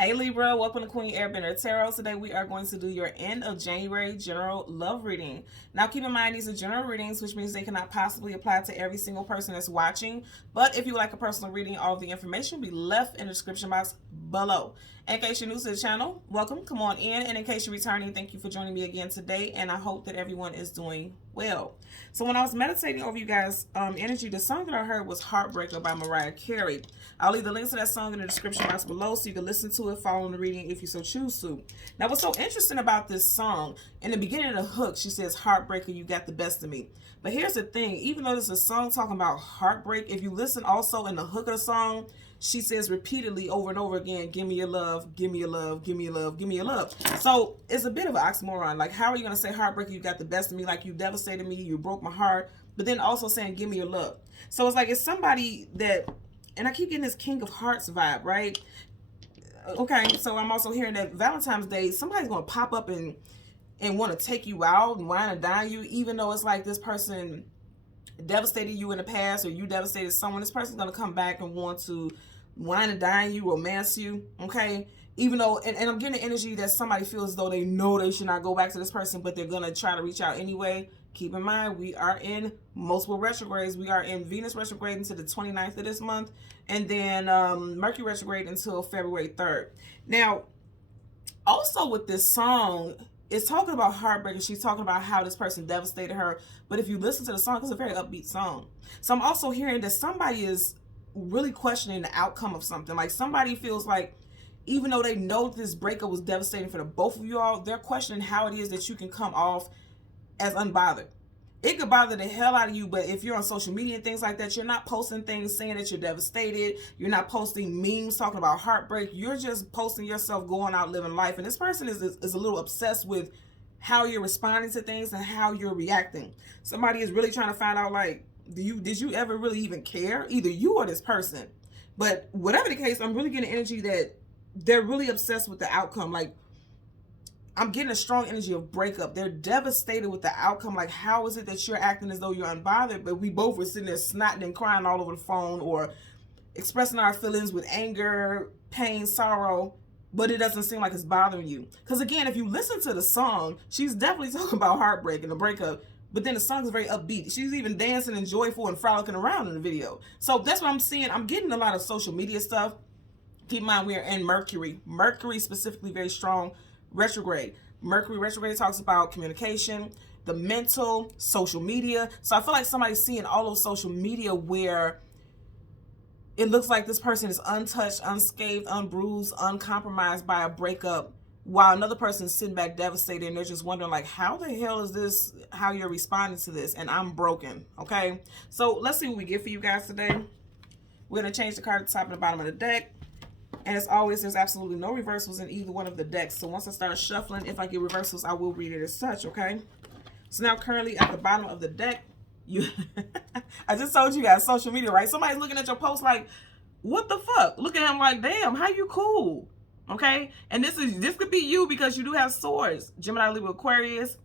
Hey Libra, welcome to Queen Airbender Tarot. Today we are going to do your end of January general love reading. Now keep in mind these are general readings, which means they cannot possibly apply to every single person that's watching. But if you would like a personal reading, all of the information will be left in the description box below. In case you're new to the channel, welcome, come on in. And in case you're returning, thank you for joining me again today. And I hope that everyone is doing well. So when I was meditating over you guys' energy, the song that I heard was Heartbreaker by Mariah Carey. I'll leave the links to that song in the description box below so you can listen to it, follow the reading if you so choose to. Now what's so interesting about this song, in the beginning of the hook, she says, Heartbreaker, you got the best of me. But here's the thing, even though this is a song talking about heartbreak, if you listen also in the hook of the song, she says repeatedly over and over again, give me your love, give me your love, give me your love, give me your love. So it's a bit of an oxymoron. Like, how are you going to say heartbreaker, you got the best of me, like you devastated me, you broke my heart, but then also saying give me your love. So it's like it's somebody that, and I keep getting this King of Hearts vibe, right? Okay, so I'm also hearing that Valentine's Day, somebody's going to pop up and want to take you out and wine and dine you, even though it's like this person devastated you in the past or you devastated someone. This person's going to come back and want to wine and dine you, romance you, okay? Even though, and I'm getting the energy that somebody feels as though they know they should not go back to this person, but they're going to try to reach out anyway. Keep in mind, we are in multiple retrogrades. We are in Venus retrograde until the 29th of this month, and then Mercury retrograde until February 3rd. Now, also with this song, it's talking about heartbreak, and she's talking about how this person devastated her. But if you listen to the song, it's a very upbeat song. So I'm also hearing that somebody is really questioning the outcome of something. Like somebody feels like, even though they know this breakup was devastating for the both of you all, they're questioning how it is that you can come off as unbothered. It could bother the hell out of you, but if you're on social media and things like that, you're not posting things saying that you're devastated. You're not posting memes talking about heartbreak. You're just posting yourself going out living life. And this person is a little obsessed with how you're responding to things and how you're reacting. Somebody is really trying to find out, like, did you ever really even care? Either you or this person. But whatever the case, I'm really getting energy that they're really obsessed with the outcome. Like, I'm getting a strong energy of breakup. They're devastated with the outcome. Like, how is it that you're acting as though you're unbothered, but we both were sitting there snotting and crying all over the phone or expressing our feelings with anger, pain, sorrow, but it doesn't seem like it's bothering you. Because again, if you listen to the song, she's definitely talking about heartbreak and a breakup, but then the song is very upbeat. She's even dancing and joyful and frolicking around in the video. So that's what I'm seeing. I'm getting a lot of social media stuff. Keep in mind, we are in Mercury. Mercury specifically very strong retrograde. Mercury retrograde talks about communication, the mental, social media. So I feel like somebody's seeing all of social media where it looks like this person is untouched, unscathed, unbruised, uncompromised by a breakup, while another person's sitting back devastated and they're just wondering, like, how the hell is this, how you're responding to this, and I'm broken, okay? So let's see what we get for you guys today. We're going to change the card at the top and the bottom of the deck. And as always, there's absolutely no reversals in either one of the decks. So once I start shuffling, if I get reversals, I will read it as such, okay? So now currently at the bottom of the deck, I just told you guys, social media, right? Somebody's looking at your post like, what the fuck? Look at him like, damn, how you cool? Okay? And this could be you because you do have swords. Gemini, Libra, Aquarius.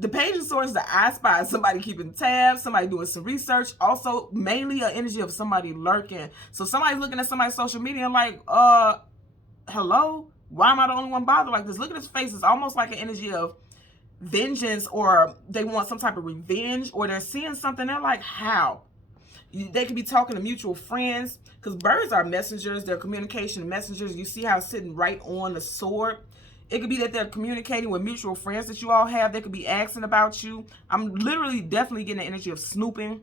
The Page of Swords, the I Spy, somebody keeping tabs, somebody doing some research. Also, mainly an energy of somebody lurking. So somebody's looking at somebody's social media and like, hello? Why am I the only one bothered like this? Look at his face. It's almost like an energy of vengeance, or they want some type of revenge, or they're seeing something. They're like, how? They could be talking to mutual friends, because birds are messengers. They're communication messengers. You see how it's sitting right on the sword. It could be that they're communicating with mutual friends that you all have. They could be asking about you. I'm literally definitely getting the energy of snooping.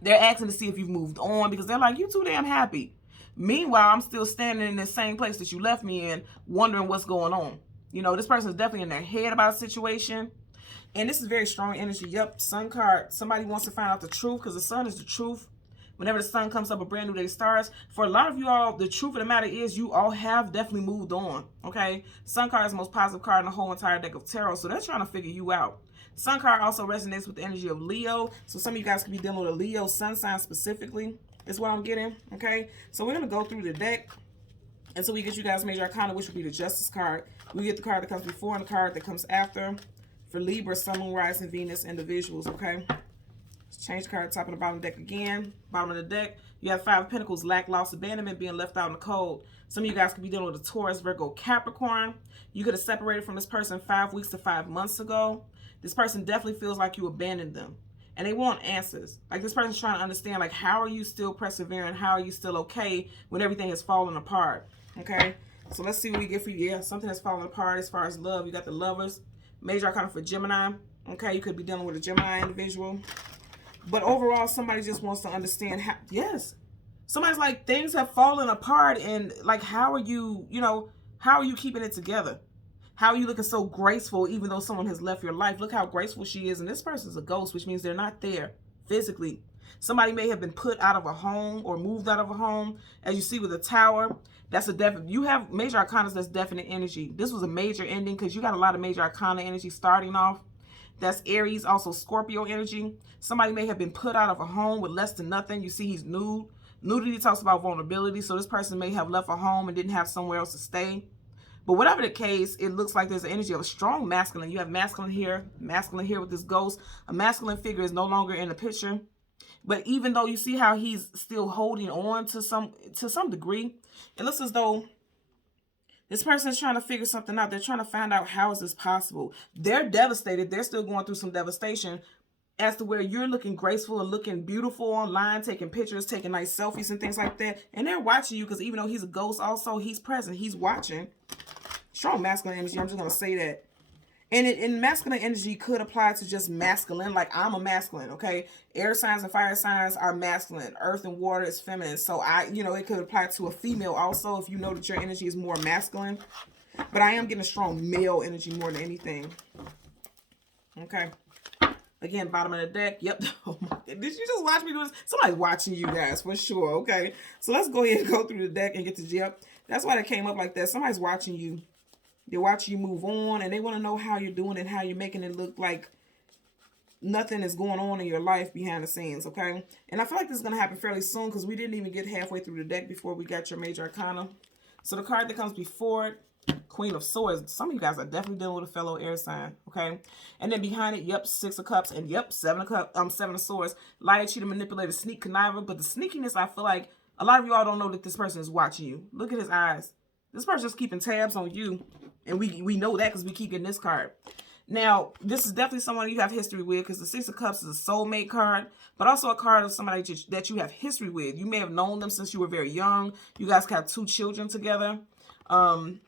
They're asking to see if you've moved on because they're like, you too damn happy. Meanwhile, I'm still standing in the same place that you left me in, wondering what's going on. You know, this person is definitely in their head about a situation. And this is very strong energy. Yep, Sun card. Somebody wants to find out the truth because the sun is the truth. Whenever the sun comes up, a brand new day starts. For a lot of you all, the truth of the matter is you all have definitely moved on, okay? Sun card is the most positive card in the whole entire deck of tarot, so they're trying to figure you out. Sun card also resonates with the energy of Leo, so some of you guys could be dealing with a Leo sun sign specifically, is what I'm getting, okay? So we're going to go through the deck until we get you guys major arcana, which would be the Justice card. We get the card that comes before and the card that comes after for Libra, Sun, Moon, Rising, Venus individuals, okay? Change the card top and the bottom of the deck again. Bottom of the deck, You have Five of Pentacles, lack, loss, abandonment, being left out in the cold. Some of you guys could be dealing with a Taurus, Virgo, Capricorn. You could have separated from this person 5 weeks to 5 months ago. This person definitely feels like you abandoned them. And they want answers. Like, this person's trying to understand, like, how are you still persevering? How are you still okay when everything is falling apart? Okay? So let's see what we get for you. Yeah, something that's falling apart as far as love. You got the Lovers. Major Arcana for Gemini. Okay, you could be dealing with a Gemini individual. But overall, somebody just wants to understand how, yes. Somebody's like, things have fallen apart, and like, how are you, how are you keeping it together? How are you looking so graceful even though someone has left your life? Look how graceful she is. And this person's a ghost, which means they're not there physically. Somebody may have been put out of a home or moved out of a home. As you see with the Tower, that's a definite. You have major arcanas, that's definite energy. This was a major ending because you got a lot of major arcana energy starting off. That's Aries, also Scorpio energy. Somebody may have been put out of a home with less than nothing. You see he's nude. Nudity talks about vulnerability. So this person may have left a home and didn't have somewhere else to stay. But whatever the case, it looks like there's an energy of a strong masculine. You have masculine here with this ghost. A masculine figure is no longer in the picture. But even though you see how he's still holding on to some degree, it looks as though this person is trying to figure something out. They're trying to find out, how is this possible? They're devastated. They're still going through some devastation as to where you're looking graceful and looking beautiful online, taking pictures, taking nice selfies and things like that. And they're watching you because even though he's a ghost also, he's present. He's watching. Strong masculine energy. I'm just going to say that. And in masculine energy could apply to just masculine, like I'm a masculine, okay? Air signs and fire signs are masculine. Earth and water is feminine. So it could apply to a female also if you know that your energy is more masculine. But I am getting a strong male energy more than anything. Okay. Again, bottom of the deck. Yep. Oh my God. Did you just watch me do this? Somebody's watching you guys for sure, okay? So let's go ahead and go through the deck and get to yep. That's why that came up like that. Somebody's watching you. They're watching you move on, and they want to know how you're doing and how you're making it look like nothing is going on in your life behind the scenes, okay? And I feel like this is going to happen fairly soon because we didn't even get halfway through the deck before we got your major arcana. So the card that comes before it, Queen of Swords. Some of you guys are definitely dealing with a fellow air sign, okay? And then behind it, yep, 6 of Cups, and yep, 7 of Swords. Liar, cheater, manipulator, sneak, conniver. But the sneakiness, I feel like a lot of you all don't know that this person is watching you. Look at his eyes. This person's just keeping tabs on you. And we know that because we keep getting this card. Now, this is definitely someone you have history with because the 6 of Cups is a soulmate card, but also a card of somebody that you have history with. You may have known them since you were very young. You guys have 2 children together. I'm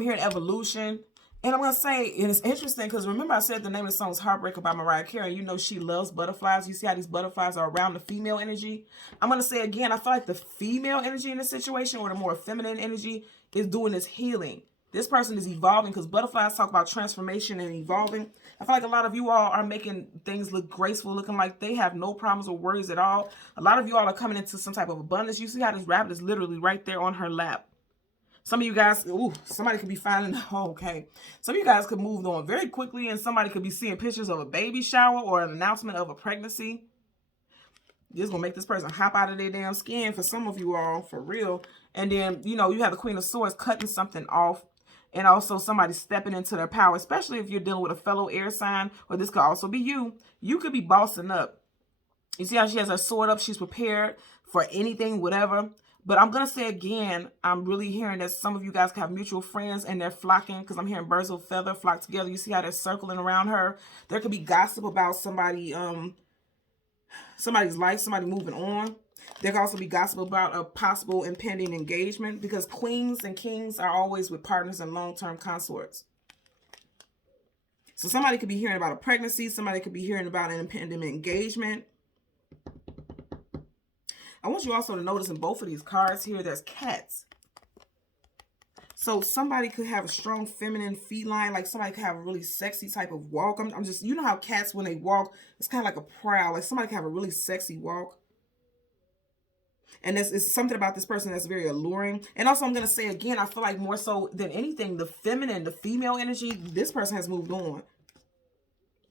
hearing evolution. And I'm going to say, and it's interesting because remember I said the name of the song is Heartbreaker by Mariah Carey. You know she loves butterflies. You see how these butterflies are around the female energy? I'm going to say again, I feel like the female energy in this situation or the more feminine energy is doing this healing. This person is evolving because butterflies talk about transformation and evolving. I feel like a lot of you all are making things look graceful, looking like they have no problems or worries at all. A lot of you all are coming into some type of abundance. You see how this rabbit is literally right there on her lap. Some of you guys, somebody could be finding, okay. Some of you guys could move on very quickly and somebody could be seeing pictures of a baby shower or an announcement of a pregnancy. This is going to make this person hop out of their damn skin for some of you all, for real. And then, you have the Queen of Swords cutting something off. And also somebody stepping into their power, especially if you're dealing with a fellow air sign, or this could also be you. You could be bossing up. You see how she has her sword up? She's prepared for anything, whatever. But I'm going to say again, I'm really hearing that some of you guys have mutual friends and they're flocking because I'm hearing birds of a feather flock together. You see how they're circling around her. There could be gossip about somebody, somebody's life, somebody moving on. There can also be gossip about a possible impending engagement because queens and kings are always with partners and long-term consorts. So somebody could be hearing about a pregnancy. Somebody could be hearing about an impending engagement. I want you also to notice in both of these cards here, there's cats. So somebody could have a strong feminine feline, like somebody could have a really sexy type of walk. I'm just, you know how cats, when they walk, it's kind of like a prowl. Like somebody could have a really sexy walk. And it's something about this person that's very alluring. And also, I'm going to say again, I feel like more so than anything, the feminine, the female energy, this person has moved on.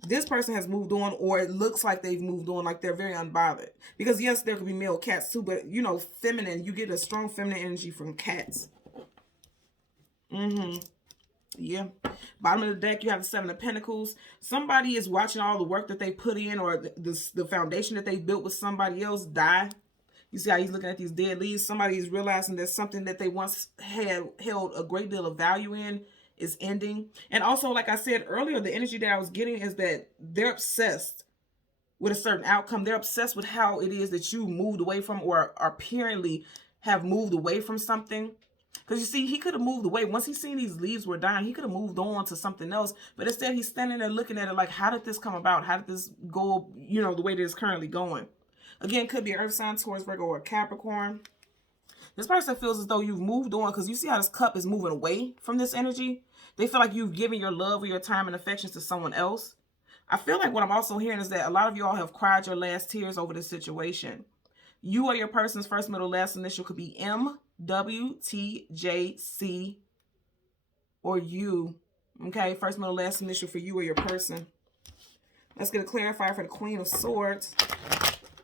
This person has moved on, or it looks like they've moved on, like they're very unbothered. Because yes, there could be male cats too, but feminine, you get a strong feminine energy from cats. Yeah. Bottom of the deck, you have the 7 of Pentacles. Somebody is watching all the work that they put in, or the foundation that they built with somebody else die. You see how he's looking at these dead leaves? Somebody is realizing that something that they once had held a great deal of value in is ending. And also, like I said earlier, the energy that I was getting is that they're obsessed with a certain outcome. They're obsessed with how it is that you moved away from, or apparently have moved away from something. Because you see, he could have moved away. Once he seen these leaves were dying, he could have moved on to something else. But instead, he's standing there looking at it like, how did this come about? How did this go, you know, the way that it's currently going? Again, could be an earth sign, Taurus, Virgo, or Capricorn. This person feels as though you've moved on, because you see how this cup is moving away from this energy. They feel like you've given your love or your time and affections to someone else. I feel like what I'm also hearing is that a lot of you all have cried your last tears over this situation. You or your person's first, middle, last initial could be M, W, T, J, C, or U. Okay, first, middle, last initial for you or your person. Let's get a clarifier for the Queen of Swords,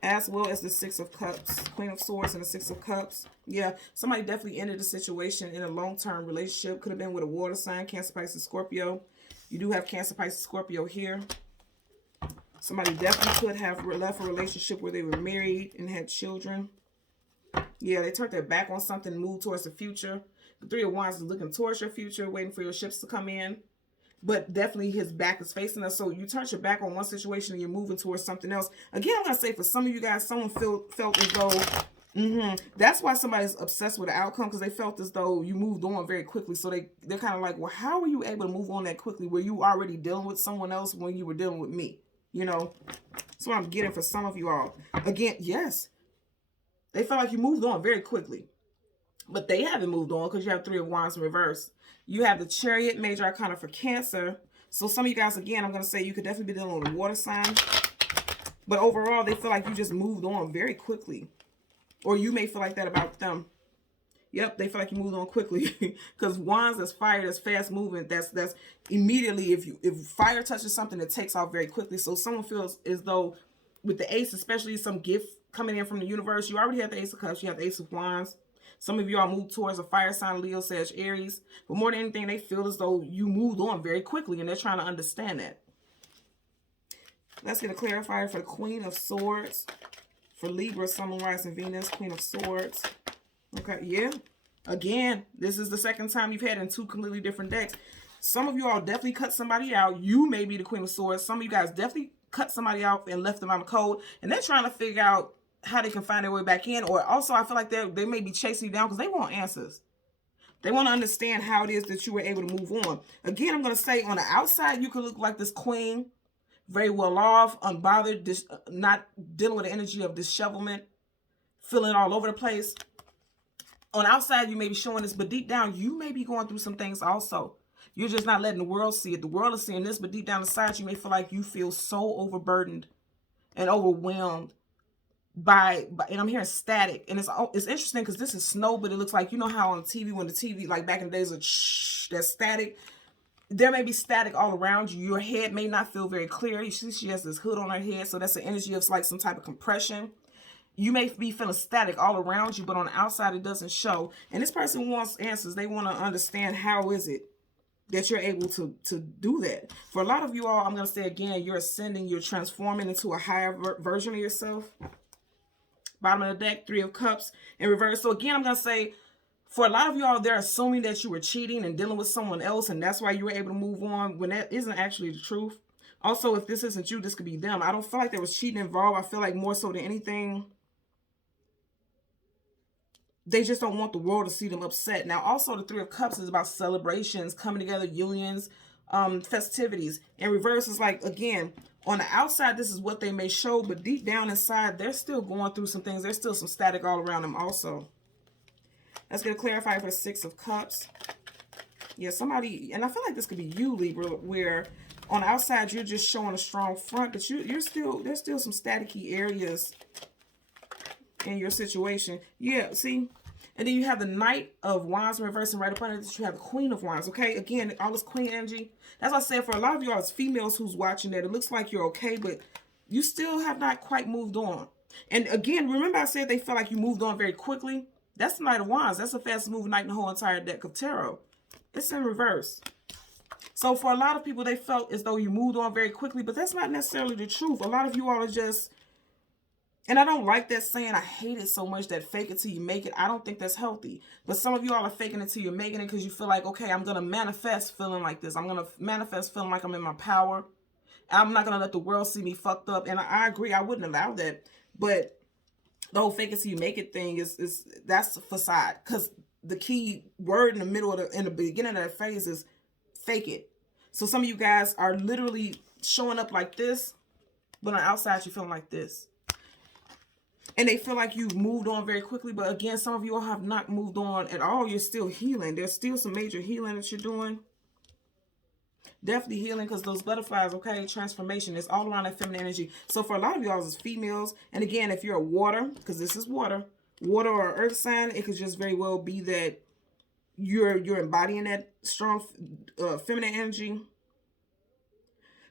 as well as the Six of Cups. Queen of Swords and the Six of Cups. Yeah, somebody definitely ended the situation in a long-term relationship. Could have been with a water sign, Cancer, Pisces, Scorpio. You do have Cancer, Pisces, Scorpio here. Somebody definitely could have left a relationship where they were married and had children. Yeah, they turned their back on something and moved towards the future. The Three of Wands is looking towards your future, waiting for your ships to come in. But definitely his back is facing us. So you turned your back on one situation and you're moving towards something else. Again, I'm going to say for some of you guys, someone felt as though, that's why somebody's obsessed with the outcome, because they felt as though you moved on very quickly. So they're kind of like, well, how were you able to move on that quickly? Were you already dealing with someone else when you were dealing with me? You know, that's what I'm getting for some of you all. Again, yes, they felt like you moved on very quickly, but they haven't moved on because you have Three of Wands in reverse. You have the Chariot, major arcana for Cancer. So some of you guys, again, I'm going to say you could definitely be dealing with a water sign, but overall, they feel like you just moved on very quickly, or you may feel like that about them. Yep, they feel like you moved on quickly because Wands is fire, that's fast moving. That's immediately, if fire touches something, it takes off very quickly. So someone feels as though with the Ace, especially some gift coming in from the universe, you already have the Ace of Cups, you have the Ace of Wands. Some of you all moved towards a fire sign, Leo, Sag, Aries. But more than anything, they feel as though you moved on very quickly, and they're trying to understand that. Let's get a clarifier for the Queen of Swords. For Libra, Sun, Moon, Rising, Venus, Queen of Swords. Okay, yeah. Again, this is the second time you've had in two completely different decks. Some of you all definitely cut somebody out. You may be the Queen of Swords. Some of you guys definitely cut somebody out and left them on the cold. And they're trying to figure out how they can find their way back in. Or also, I feel like they may be chasing you down because they want answers. They want to understand how it is that you were able to move on. Again, I'm going to say on the outside, you could look like this queen. Very well off, unbothered, not dealing with the energy of dishevelment, feeling all over the place. On the outside, you may be showing this, but deep down, you may be going through some things also. You're just not letting the world see it. The world is seeing this, but deep down inside, you may feel like you feel so overburdened and overwhelmed by and I'm hearing static. And it's interesting because this is snow, but it looks like, you know how on TV, when the TV, like back in the days, that's static. There may be static all around you. Your head may not feel very clear. You see she has this hood on her head, so that's the energy of like some type of compression. You may be feeling static all around you, but on the outside, it doesn't show. And this person wants answers. They want to understand how is it that you're able to do that. For a lot of you all, I'm going to say again, you're ascending, you're transforming into a higher version of yourself. Bottom of the deck, Three of Cups in reverse. So again, I'm going to say, for a lot of y'all, they're assuming that you were cheating and dealing with someone else, and that's why you were able to move on when that isn't actually the truth. Also, if this isn't you, this could be them. I don't feel like there was cheating involved. I feel like more so than anything, they just don't want the world to see them upset. Now, also, the Three of Cups is about celebrations, coming together, unions, festivities. In reverse, is like, again, on the outside, this is what they may show, but deep down inside, they're still going through some things. There's still some static all around them also. Let's get a clarifier for the Six of Cups. Yeah, somebody, and I feel like this could be you, Libra, where on the outside, you're just showing a strong front, but there's still some staticky areas in your situation. Yeah, see? And then you have the Knight of Wands reversing right up under this. You have the Queen of Wands, okay? Again, all this queen energy. That's what I said, for a lot of you all as females who's watching that, it looks like you're okay, but you still have not quite moved on. And again, remember I said they felt like you moved on very quickly? That's the Knight of Wands. That's the fastest moving knight in the whole entire deck of tarot. It's in reverse. So for a lot of people, they felt as though you moved on very quickly, but that's not necessarily the truth. A lot of you all are just And I don't like that saying. I hate it so much, that fake it till you make it. I don't think that's healthy. But some of you all are faking it till you're making it because you feel like, okay, I'm going to manifest feeling like this. I'm going to manifest feeling like I'm in my power. I'm not going to let the world see me fucked up. And I agree. I wouldn't allow that. But the whole fake it till you make it thing that's a facade. Because the key word in the middle of in the beginning of that phrase is fake it. So some of you guys are literally showing up like this, but on the outside you're feeling like this. And they feel like you've moved on very quickly. But again, some of you all have not moved on at all. You're still healing. There's still some major healing that you're doing. Definitely healing, because those butterflies, okay, transformation is all around that feminine energy. So for a lot of y'all, it's females. And again, if you're a water, because this is water or earth sign, it could just very well be that you're embodying that strong feminine energy.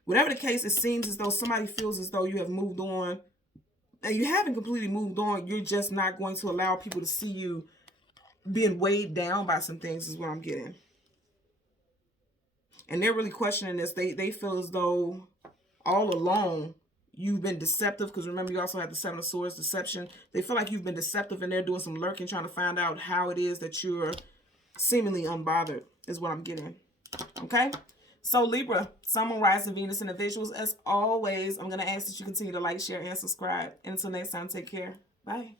Whatever the case, it seems as though somebody feels as though you have moved on. And you haven't completely moved on. You're just not going to allow people to see you being weighed down by some things, is what I'm getting. And they're really questioning this. They feel as though all along you've been deceptive, because remember, you also have the Seven of Swords, deception. They feel like you've been deceptive, and they're doing some lurking, trying to find out how it is that you're seemingly unbothered, is what I'm getting. Okay? So Libra, Sun, Moon, Rising, Venus, and the visuals. As always, I'm going to ask that you continue to like, share, and subscribe. And until next time, take care. Bye.